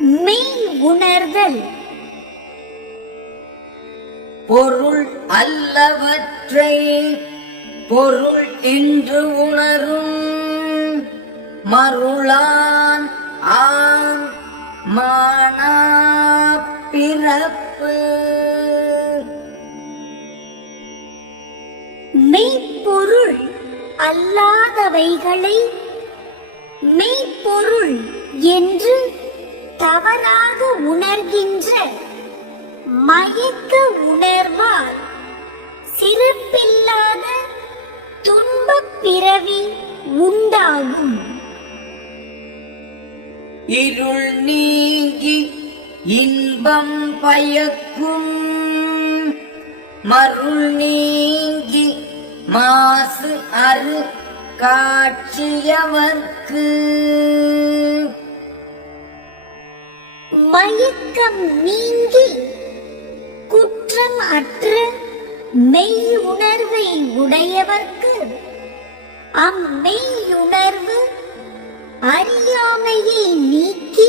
மெய் உணர்தல் பொருள் அல்லவற்றை பொருள் என்று உணரும் மருளான் ஆம் மானா பிறப்பு. மெய்ப்பொருள் அல்லாதவைகளை மெய்ப்பொருள் என்று தவறாக உணர்கின்ற மயக்க உணர்வால் சிறப்பில்லாத துன்பப் பிறவி உண்டாகும். இருள் நீங்கி இன்பம் பயக்கும். மருள் நீங்கி மாசு அரு காட்சியவர்க்கு. மயக்கம் நீங்கி குற்றம் அற்ற மெய் உணர்வை உடையவர்க்கு அம்மெய்யுணர்வு அறியாமையை நீக்கி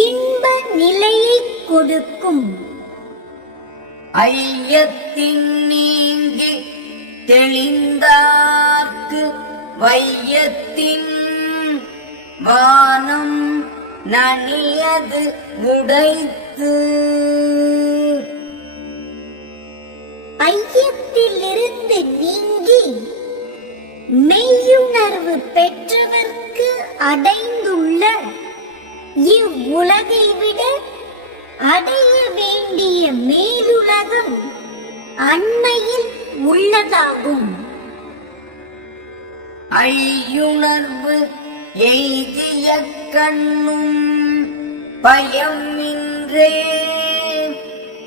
இன்ப நிலையை கொடுக்கும். ஐயத்தின் நீங்கி தெளிந்தார்க்கு வையத்தின் வானம் நனியது உடைத்து. ஐயத்திலிருந்து நீங்கி மெய்யுணர்வு பெற்றவர்க்கு அடைந்துள்ள இவ்வுலகை விட அடைய வேண்டிய மேலுலகம் அண்மையில் உள்ளதாகும். ஐயுணர்வு எய்திய கண்ணும் பயமின்றே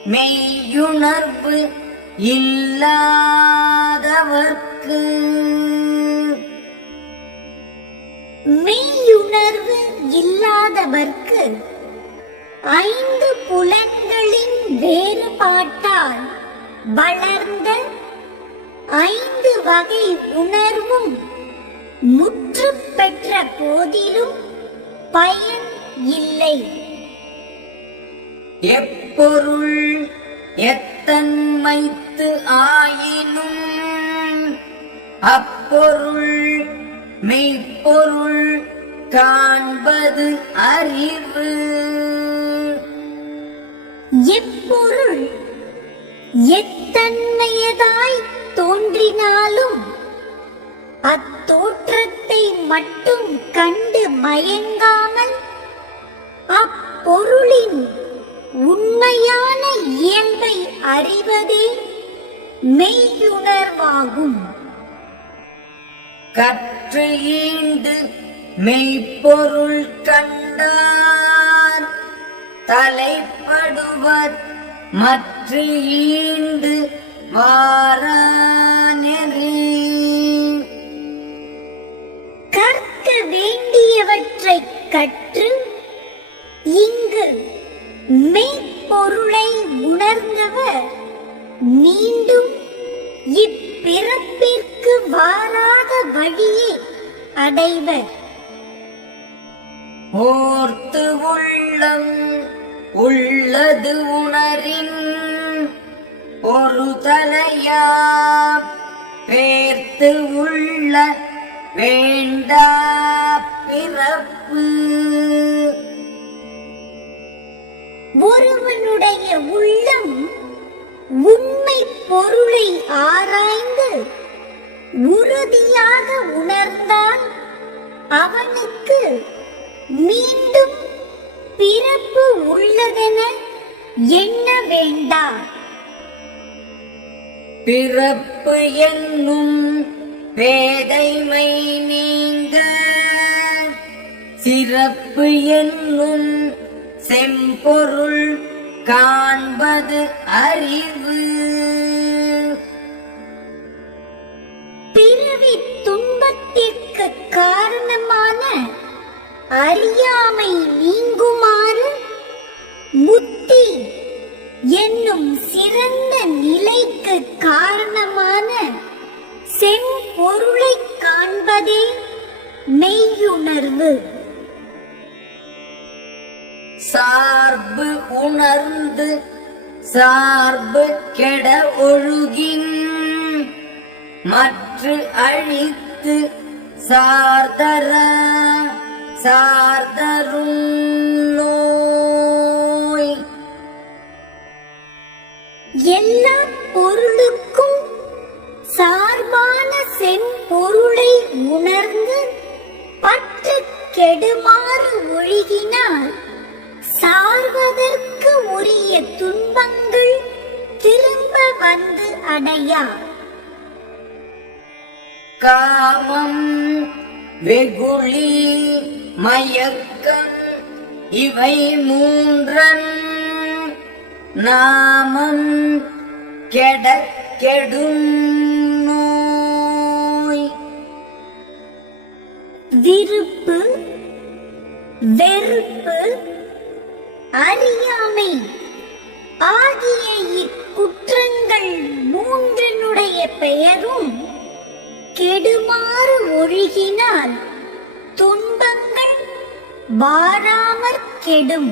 மெய்யுணர்வு இல்லாதவர்க்கு. மெய்யுணர்வு இல்லாதவர்க்கு ஐந்து புலன்களின் வேறுபாட்டால் வளர்ந்த ஐந்து வகை உணர்வும் முற்று பெற்ற போதிலும் பயன் இல்லை. எப்பொருள் எத்தன்மைத்து ஆயினும் அப்பொருள் மெய்ப்பொருள் காண்பது அறிவு. எப்பொருள் எத்தன்மையதாய் தோன்றினாலும் அத்தோற்றத்தை மட்டும் கண்டு மயங்காமல் அப்பொருளின் உண்மையான இயல்பை அறிவதே மெய்யுணர்வாகும். கற்று ஈண்டு மெய்ப்பொருள் கண்டார். தலைப்படுவர் மற்ற ஈண்டு வாரானெறி கற்று இங்கு மெய்ப்பொருளை உணர்ந்தவர் மீண்டும் இப்பிறப்பிற்கு வாராத வழியை அடைவர். ஓர்த்து உள்ளம் உள்ளது உணரின் ஒரு தலையா பேர்த்து உள்ள வேண்டா பிறப்பு. ஒருவனுடைய உள்ளம் உண்மை பொருளை ஆராய்ந்து உறுதியாக உணர்ந்தால் அவனுக்கு மீண்டும் பிறப்பு உள்ளதென எண்ண வேண்டாம் பிறப்பு என்னும் பேதைமை நீங்க சிறப்பு என்னும் செம்பொருள் காண்பது அறிவு. பிறவி துன்பத்திற்கு காரணமான அறியாமை நீங்குமாறு முத்தி என்னும் சிறந்த நிலைக்கு காரணமான செம்பொருளை காண்பதே மெய்யுணர்வு. சார்பு உணர்ந்து சார்பு கெட ஒழுகின். மற்ற அழித்து சார்தர சார்தரும் நோய் எல்லா பொருளுக்கும் சார்பான செம்பொருளை உணர்ந்து பற்று கெடுமாறு ஒழுகினால் சார்வதற்கு உரிய துன்பங்கள் திரும்ப வந்து அடையா காமம் வெகுளி மயக்கம் இவை மூன்றன் நாமம் கெட கெடும் விருப்பு வெறுப்பு அறியாமை ஆகிய இக்குற்றங்கள் மூன்றினுடைய பெயரும் கெடுமாறு ஒழுகினால் துன்பங்கள் வாராமற் கெடும்.